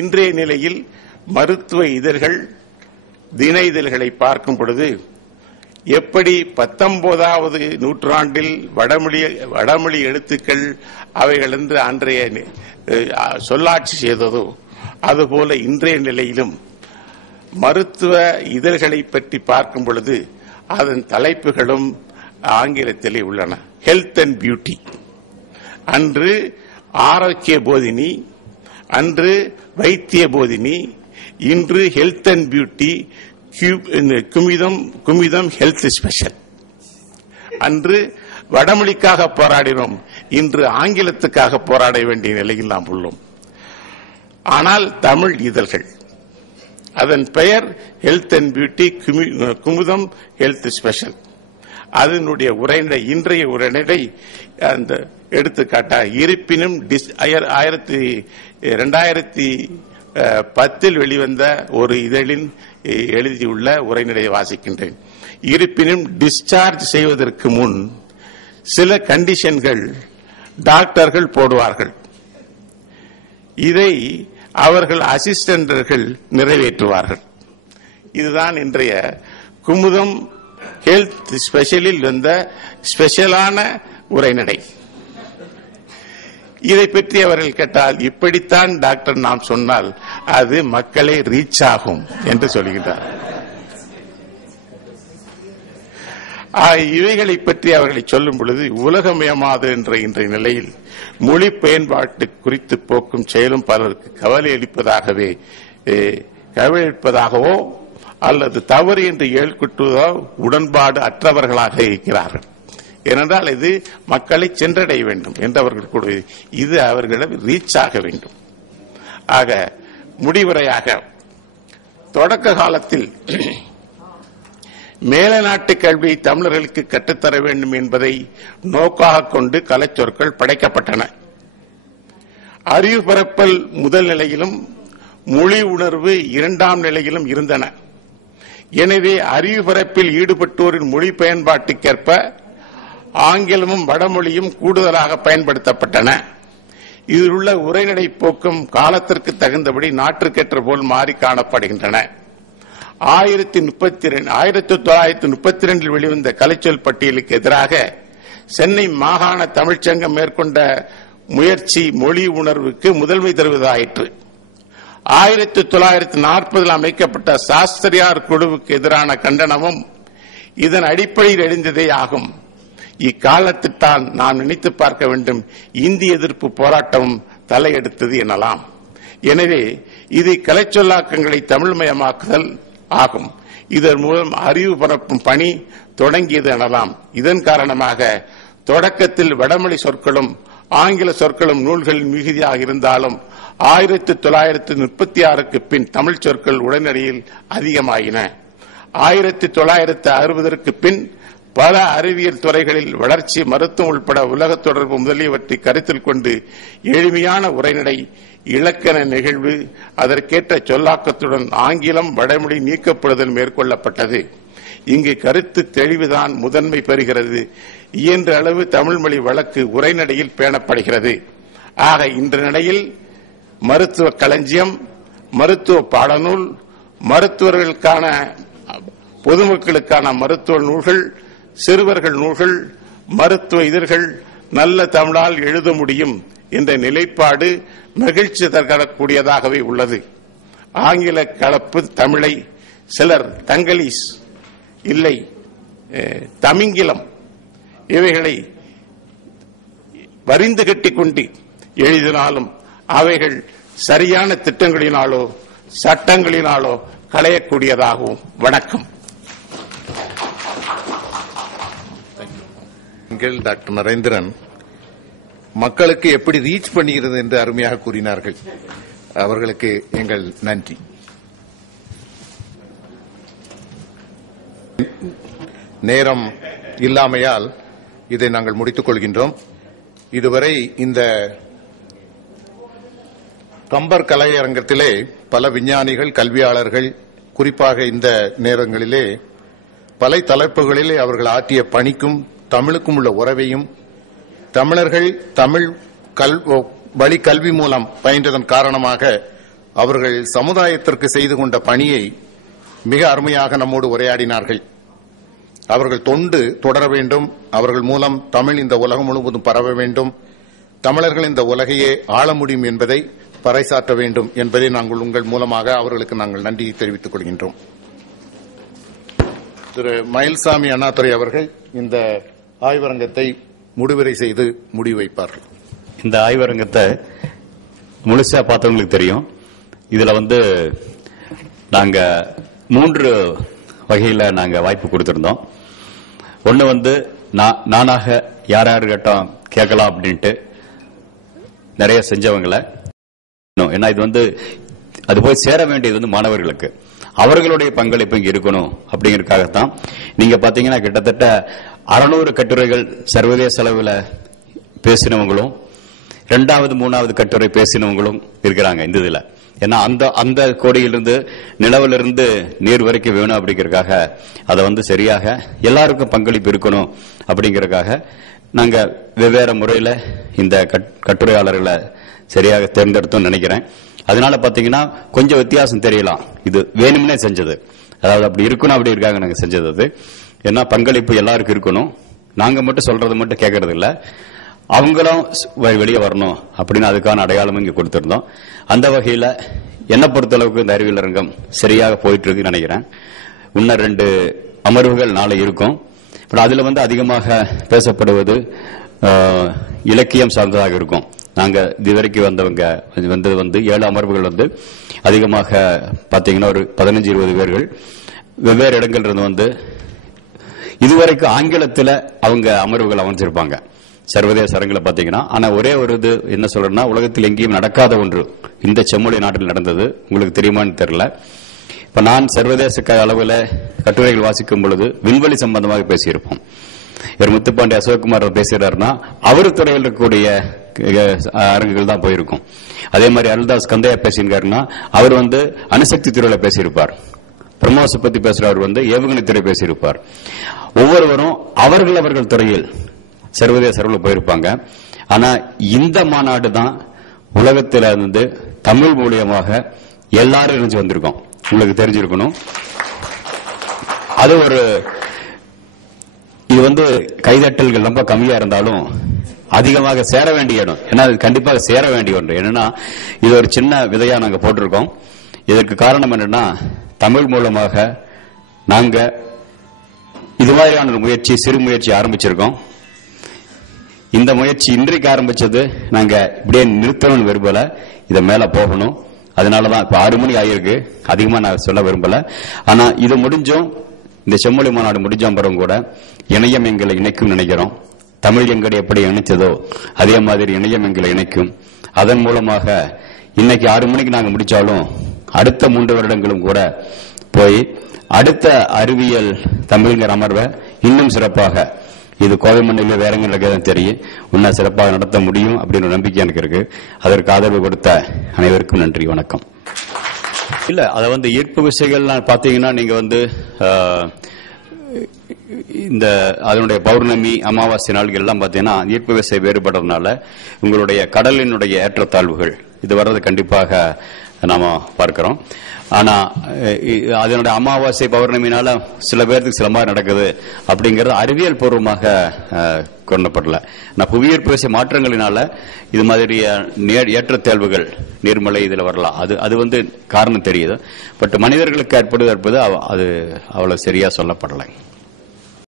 இன்றைய நிலையில் மருத்துவ இதழ்கள் தின இதழ்களை பார்க்கும் பொழுது எப்படி 19வது நூற்றாண்டில் வடமொழி எழுத்துக்கள் அவைகள் என்று அன்றைய சொல்லாட்சி செய்ததோ அதுபோல இன்றைய நிலையிலும் மருத்துவ இதழ்களை பற்றி பார்க்கும் பொழுது அதன் தலைப்புகளும் ஆங்கிலத்திலே உள்ளன. ஹெல்த் அண்ட் பியூட்டி, அன்று ஆரோக்கிய போதினி, அன்று வைத்திய போதினி, இன்று health and beauty, Kumudam health special. அன்று வடமொழிக்காக போராடினோம், இன்று ஆங்கிலத்துக்காக போராட வேண்டிய நிலையில் நாம் உள்ளோம். ஆனால் தமிழ் இதழ்கள் அதன் பெயர் health and beauty, Kumudam health special. அதனுடைய உரைநடை, இன்றைய உரைநடை அந்த எடுத்துக்காட்டாக இருப்பினும் 2010 வெளிவந்த ஒரு இதழின் எழுதியுள்ள உரைநடையை வாசிக்கின்றேன். இருப்பினும் டிஸ்சார்ஜ் செய்வதற்கு முன் சில கண்டிஷன்கள் டாக்டர்கள் போடுவார்கள். இதை அவர்கள் அசிஸ்டன்ட்கள் நிறைவேற்றுவார்கள். இதுதான் இன்றைய குமுதம் ஹெல்த் ஸ்பெஷலில் வந்த ஸ்பெஷலான உரைநடை. இதை பற்றி அவர்கள் கேட்டால் இப்படித்தான் டாக்டர் நாம் சொன்னால் அது மக்களை ரீச் ஆகும் என்று சொல்கின்றார். இவைகளை பற்றி அவர்களை சொல்லும் பொழுது உலகமயமாது என்ற இன்றைய நிலையில் மொழி பயன்பாட்டு குறித்து போக்கும் செயலும் பலருக்கு கவலை அளிப்பதாகவோ அல்லது தவறு என்று ஏற்குட்டுவதோ உடன்பாடு அற்றவர்களாக இருக்கிறார்கள். ஏனென்றால் இது மக்களை சென்றடைய வேண்டும் என்று அவர்கள் கூட இது அவர்களிடம் ரீச் ஆக வேண்டும். ஆக முடிவுரையாக தொடக்க காலத்தில் மேலநாட்டு கல்வியை தமிழர்களுக்கு கற்றுத்தர வேண்டும் என்பதை நோக்காக கொண்டு கலைச்சொற்கள் படைக்கப்பட்டன. அறிவு பரப்பல் முதல் நிலையிலும் மொழி உணர்வு இரண்டாம் நிலையிலும் இருந்தன. எனவே அறிவு பரப்பில் ஈடுபட்டோரின் மொழி பயன்பாட்டுக்கேற்ப ஆங்கிலமும் வடமொழியும் கூடுதலாக பயன்படுத்தப்பட்டன. இதில் உள்ள உரைநடை போக்கும் காலத்திற்கு தகுந்தபடி நாட்டுக்கேற்ற போல் மாறி காணப்படுகின்றன. 1932 வெளிவந்த கலைச்சொல் பட்டியலுக்கு எதிராக சென்னை மாகாண தமிழ்ச்சங்கம் மேற்கொண்ட முயற்சி மொழி உணர்வுக்கு முதன்மை தருவதாயிற்று. 1940 அமைக்கப்பட்ட சாஸ்திரியார் குழுவுக்கு எதிரான கண்டனமும் இதன் அடிப்படையில் எழுந்ததே ஆகும். இக்காலத்தில்தான் நாம் நினைத்து பார்க்க வேண்டும், இந்தி எதிர்ப்பு போராட்டமும் தலையெடுத்தது எனலாம். எனவே இது கலைச்சொல்லாக்கங்களை தமிழ்மயமாக்குதல் ஆகும். இதன் மூலம் அறிவு பரப்பும் பணி தொடங்கியது எனலாம். இதன் காரணமாக தொடக்கத்தில் வடமொழி சொற்களும் ஆங்கில சொற்களும் நூல்களின் மிகுதியாக இருந்தாலும் 1936க்கு பின் தமிழ் சொற்கள் உடனடியில் அதிகமாயின. 1960ற்கு பின் பல அறிவியல் துறைகளில் வளர்ச்சி, மருத்துவம் உட்பட உலக தொடர்பு முதலியவற்றை கருத்தில் கொண்டு எளிமையான உரைநடை, இலக்கண நிகழ்வு, அதற்கேற்ற சொல்லாக்கத்துடன் ஆங்கிலம் வடமொழி நீக்கப்படுதல் மேற்கொள்ளப்பட்டது. இங்கு கருத்து தெளிவுதான் முதன்மை பெறுகிறது. இயன்ற அளவு தமிழ்மொழி வழக்கு உரைநடையில் பேணப்படுகிறது. ஆக இன்ற நிலையில் மருத்துவ களஞ்சியம், மருத்துவ பாடநூல், மருத்துவர்களுக்கான பொதுமக்களுக்கான மருத்துவ நூல்கள், சிறுவர்கள் நூல்கள், மருத்துவ இதழ்கள் நல்ல தமிழால் எழுத முடியும் என்ற நிலைப்பாடு மகிழ்ச்சி தரக்கூடியதாகவே உள்ளது. ஆங்கில கலப்பு தமிழை சிலர் தங்கலீஸ் இல்லை தமிங்கிலம் இவைகளை வரிந்து கட்டிக்கொண்டு எழுதினாலும் அவைகள் சரியான திட்டங்களினாலோ சட்டங்களினாலோ களையக்கூடியதாகவும். வணக்கம். டாக்டர் நரேந்திரன் மக்களுக்கு எப்படி ரீச் பண்ணுகிறது என்று அருமையாக கூறினார்கள். அவர்களுக்கு எங்கள் நன்றி. நேரம் இல்லாமையால் இதை நாங்கள் முடித்துக் கொள்கின்றோம். இதுவரை இந்த கம்பர் கலையரங்கத்திலே பல விஞ்ஞானிகள், கல்வியாளர்கள், குறிப்பாக இந்த நேரங்களிலே பல தலைப்புகளிலே அவர்கள் ஆற்றிய பணிக்கும் தமிழுக்கும் உள்ள உறவையும், தமிழர்கள் தமிழ் வழி கல்வி மூலம் பயின்றதன் காரணமாக அவர்கள் சமுதாயத்திற்கு செய்து கொண்ட பணியை மிக அருமையாக நம்மோடு உரையாடினார்கள். அவர்கள் தொண்டு தொடர வேண்டும், அவர்கள் மூலம் தமிழ் இந்த உலகம் முழுவதும் பரவ வேண்டும், தமிழர்கள் இந்த உலகையே ஆள முடியும் என்பதை பறைசாற்ற வேண்டும் என்பதை நாங்கள் உங்கள் மூலமாக அவர்களுக்கு நாங்கள் நன்றியை தெரிவித்துக் கொள்கின்றோம். திரு மயில்சாமி அண்ணாதுரை அவர்கள் இந்த ஆய்வரங்கத்தை முடிவுரை செய்து முடிவு வைப்பார்கள். இந்த ஆய்வரங்கத்தை முழுசா பார்த்தவங்களுக்கு தெரியும். இதுல நாங்க 3 வகையில நாங்க வாய்ப்பு கொடுத்திருந்தோம். ஒன்னு நானாக யார் கேட்டோம் கேட்கலாம் அப்படின்ட்டு நிறைய செஞ்சவங்களை, ஏன்னா இது அது போய் சேர வேண்டியது மாணவர்களுக்கு, அவர்களுடைய பங்களிப்பு இங்க இருக்கணும் அப்படிங்கறதுக்காகத்தான். நீங்க பாத்தீங்கன்னா கிட்டத்தட்ட 600 கட்டுரைகள் சர்வதேச அளவில் பேசினவங்களும் 2வது 3வது கட்டுரை பேசினவங்களும் இருக்கிறாங்க இந்த இதுல. ஏன்னா அந்த கோடியிலிருந்து நிலவிலிருந்து நீர் வரைக்கும் வேணும் அப்படிங்கறதுக்காக அதை சரியாக எல்லாருக்கும் பங்களிப்பு இருக்கணும் அப்படிங்கறதுக்காக நாங்க வெவ்வேறு முறையில இந்த கட்டுரையாளர்களை சரியாக தேர்ந்தெடுத்தோம் நினைக்கிறேன். அதனால பாத்தீங்கன்னா கொஞ்சம் வித்தியாசம் தெரியலாம். இது வேணும்னே செஞ்சது, அதாவது அப்படி இருக்கணும் அப்படி இருக்காங்க நாங்க செஞ்சது. அது ஏன்னா பங்களிப்பு எல்லாருக்கும் இருக்கணும், நாங்க மட்டும் சொல்றது மட்டும் கேட்கறது இல்ல, அவங்களும் வெளியே வரணும் அப்படின்னு அதுக்கான அடையாளம் இங்க கொடுத்திருந்தோம். அந்த வகையில என்ன பொறுத்தளவுக்கு இந்த அறிவியல் அரங்கம் சரியாக போயிட்டு இருக்கு நினைக்கிறேன். இன்னும் 2 அமர்வுகள் நாளை இருக்கும். அதுல அதிகமாக பேசப்படுவது இலக்கியம் சார்ந்ததாக இருக்கும். நாங்க இதுவரைக்கும் வந்தவங்க வந்தது 7 அமர்வுகள் அதிகமாக பாத்தீங்கன்னா ஒரு 15-20 பேர்கள் வெவ்வேறு இடங்கள் இருந்து இதுவரைக்கும் ஆங்கிலத்தில் அவங்க அமர்வுகள் அமைச்சிருப்பாங்க சர்வதேச அரங்கில் பாத்தீங்கன்னா. ஆனா ஒரே ஒரு இது என்ன சொல்றேன்னா, உலகத்தில் எங்கேயும் நடக்காத ஒன்று இந்த செம்மொழி நாட்டில் நடந்தது. உங்களுக்கு தெரியுமான்னு தெரியல. இப்ப நான் சர்வதேச அளவில் கட்டுரைகள் வாசிக்கும் பொழுது விண்வெளி சம்பந்தமாக பேசியிருப்போம். இவர் முத்துப்பாண்டி அசோக்குமார் பேசுகிறாருன்னா அவரு துறையில் இருக்கக்கூடிய அரங்குகள் தான் போயிருக்கும். அதே மாதிரி அருள்தாஸ் கந்தையா பேசியிருக்காருன்னா அவர் அணுசக்தி துறையில பேசியிருப்பார். பிரம்மோச பத்தி பேசுறவர் ஏவுகணை துறை பேசியிருப்பார். ஒவ்வொருவரும் அவர்கள் துறையில் சர்வதேச அளவில் போயிருப்பாங்க. ஆனா இந்த மாநாடு தான் உலகத்தில் தமிழ் மூலியமாக எல்லாரும் இணைஞ்சு வந்திருக்கோம். உங்களுக்கு தெரிஞ்சிருக்கணும். அது ஒரு இது கைதட்டல்கள் ரொம்ப கம்மியா இருந்தாலும் அதிகமாக சேர வேண்டிய இடம். ஏன்னா அது கண்டிப்பாக சேர வேண்டிய ஒன்று. என்னன்னா இது ஒரு சின்ன விதையா நாங்க போட்டிருக்கோம். இதற்கு காரணம் என்னன்னா, தமிழ் மூலமாக நாங்க இது மாதிரியான ஒரு முயற்சி, சிறு முயற்சி ஆரம்பிச்சிருக்கோம். இந்த முயற்சி இன்றைக்கு ஆரம்பிச்சது. நாங்க இப்படியே நிறுத்தணும்னு விரும்பல, இதை மேல போகணும். அதனாலதான் இப்ப 6 மணி ஆயிருக்கு, அதிகமா நான் சொல்ல விரும்பல. ஆனா இது முடிஞ்சும், இந்த செம்மொழி மாநாடு முடிஞ்சும் பிறகு கூட இணையம் எங்களை இணைக்கும் நினைக்கிறோம். தமிழ் எங்களை எப்படி இணைச்சதோ அதே மாதிரி இணையம் எங்களை இணைக்கும். அதன் மூலமாக இன்னைக்கு 6 மணிக்கு நாங்க முடிச்சாலும் அடுத்த 3 வருடங்களும் கூட போய் அடுத்த அறிவியல் தமிழ்ங்கிற அமர்வை இன்னும் சிறப்பாக, இது கோவை மண்ணில் வேற எங்க நடக்கிறதுன்னு தெரியும், இன்னும் சிறப்பாக நடத்த முடியும் அப்படின்னு நம்பிக்கை எனக்கு இருக்கு. அதற்கு ஆதரவு கொடுத்த அனைவருக்கும் நன்றி, வணக்கம். இல்ல அத ஈர்ப்பு விசைகள் பாத்தீங்கன்னா, நீங்க இந்த அதனுடைய பௌர்ணமி அமாவாசை நாள்கள் எல்லாம் பாத்தீங்கன்னா ஈர்ப்பு விசை வேறுபடுறதுனால உங்களுடைய கடலினுடைய ஏற்றத்தாழ்வுகள் இது வர்றது கண்டிப்பாக நாம பார்க்கிறோம். ஆனா அதனுடைய அமாவாசை பௌர்ணமினால சில பேருக்கு சில மாதிரி நடக்குது அப்படிங்கறது அறிவியல் பூர்வமாக கொண்டப்படல. புவியீர்ப்பு விசை மாற்றங்களினால இது மாதிரி ஏற்றத்தாழ்வுகள் நீர்மலை இதுல வரலாம். அது காரணம் தெரியுது. பட் மனிதர்களுக்கு ஏற்படுவது அது அவ்வளவு சரியா சொல்லப்படலை.